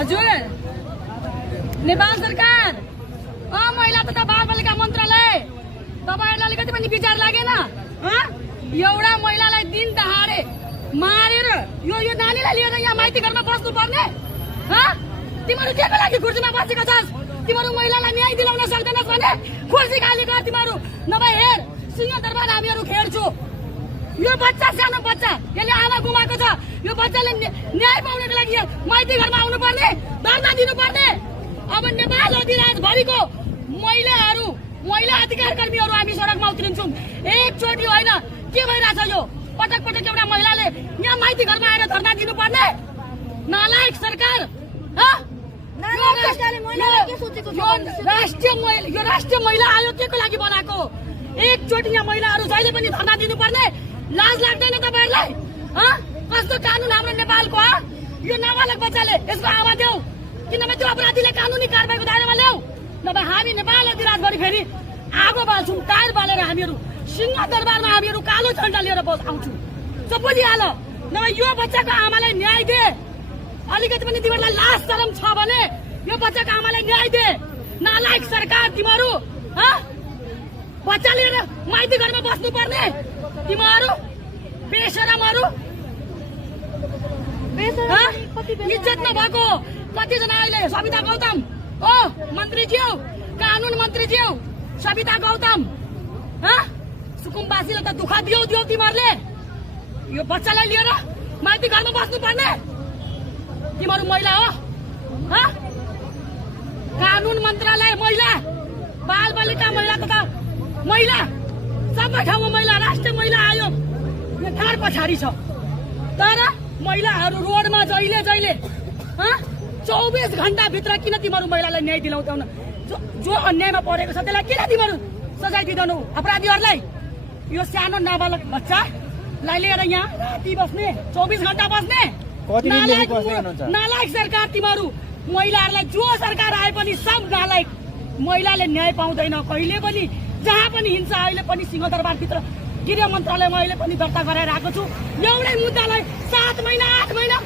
हजुर नेपाल सरकार महिला तथा बाल बालिका मन्त्रालय तपाईहरुलाई अलिकति पनि विचार लागेन? एउटा महिलालाई दिन दहाडे मारेर यो नानीलाई लिएर यहाँ माइती घरमा बस्नु पर्ने? तिमीहरू केको लागि कुर्सीमा बसेका छस्? तिमीहरू महिलालाई न्याय दिलाउन सक्दैनस् भने कुर्सी खाली गर तिमीहरू, नभए हेर सिंहदरबार हामीहरू खेड्छु। यो बच्चा सानो बच्चा यसले आमा गुमाएको छ, यो बच्चाले न्याय पाउनको लागि माइती घरमा आउनु पर्ने, धर्ना दिनु पर्ने। अब नेपाल अधिराजभरिको महिला अधिकार कर्मीहरू हामी सडकमा उत्रिन्छौँ। एकचोटि होइन, के भइरहेछ यो? पटक पटक एउटा महिलाले यहाँ माइती घरमा आएर धर्ना दिनु पर्ने? नालायक सरकार! यो राष्ट्रिय महिला आयोग के को लागि बनाएको? एकचोटि यहाँ महिलाहरू जहिले पनि धर्ना दिनु पर्ने? लाज लाग्दैन तपाईहरुलाई? कस्तो कानून हाम्रो नेपालको? यो नाबालक बच्चाले यसको आमा देऊ, किनभने त्यो अपराधीले कानुनी कारबाहीको दायरामा ल्याऊ, नभए हामी नेपाल अधिराजभरि फेरि आगो बाल्छौँ। टायर बालेर हामीहरू सिंहदरबारमा हामीहरू कालो झण्डा लिएर आउँछौँ। चुप बुझिहाल, नभए यो बच्चाको आमालाई न्याय दे। अलिकति पनि तिमीहरूलाई लाज शरम छ भने यो बच्चाको आमालाई न्याय दे। नालायक सरकार तिमीहरू, बच्चा लिएर माइती घरमा बस्नु पर्ने तिमीहरू बेशरमहरू। इज्जत नभएको कतिजना अहिले सविता गौतम, मन्त्रीज्यू, कानून मन्त्रीज्यू सविता गौतम, सुकुम्बासीलाई त दुःख दियौ तिमीहरूले। यो बच्चालाई लिएर माइती घरमा बस्नु पर्ने तिमीहरू महिला हो? कानून मन्त्रालय महिला, बाल बालिका महिला तथा महिला सबै ठाउँमा महिला, राष्ट्रिय महिला आयोग यो ठाड पछाडि छ। तर महिलाहरू रोडमा जहिले 24 घण्टाभित्र किन तिमीहरू महिलालाई न्याय दिलाउँदैनौ? जो अन्यायमा परेको छ त्यसलाई किन तिमीहरू सजाय दिँदैनौ अपराधीहरूलाई? यो सानो नाबालक बच्चालाई लिएर यहाँ राति बस्ने, 24 घण्टा बस्ने नालायक सरकार तिमीहरू। महिलाहरूलाई जो सरकार आए पनि सब नालायक। महिलाले न्याय पाउँदैन कहिले पनि, जहाँ पनि हिंसा। अहिले पनि सिंहदरबारभित्र गृह मन्त्रालयमा अहिले पनि दर्ता गराएर आएको छु। एउटै मुद्दालाई 7 महिना 8 महिना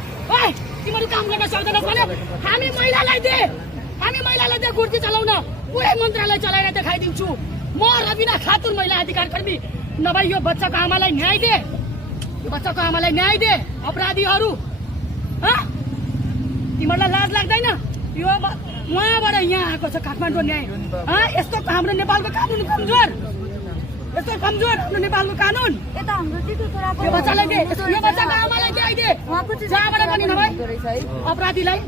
तिमीहरू काम गर्न सक्दैनस् भने हामी महिलालाई दे कुर्सी चलाउन, पुरै मन्त्रालय चलाएर देखाइदिन्छु। म रबिना खातुन महिला अधिकार कर्मी। नभए यो बच्चाको आमालाई न्याय दे, यो बच्चाको आमालाई न्याय दे। अपराधीहरू तिमीहरूलाई लाज लाग्दैन? यो उहाँबाट यहाँ आएको छ काठमाडौँ न्याय। यस्तो हाम्रो नेपालको कानुन कमजोर, यस्तो कमजोर हाम्रो नेपालको कानुन। यो बच्चालाई दे, यो बच्चाको आमालाई न्याय दे, जहाँबाट पनि नभए अपराधीलाई।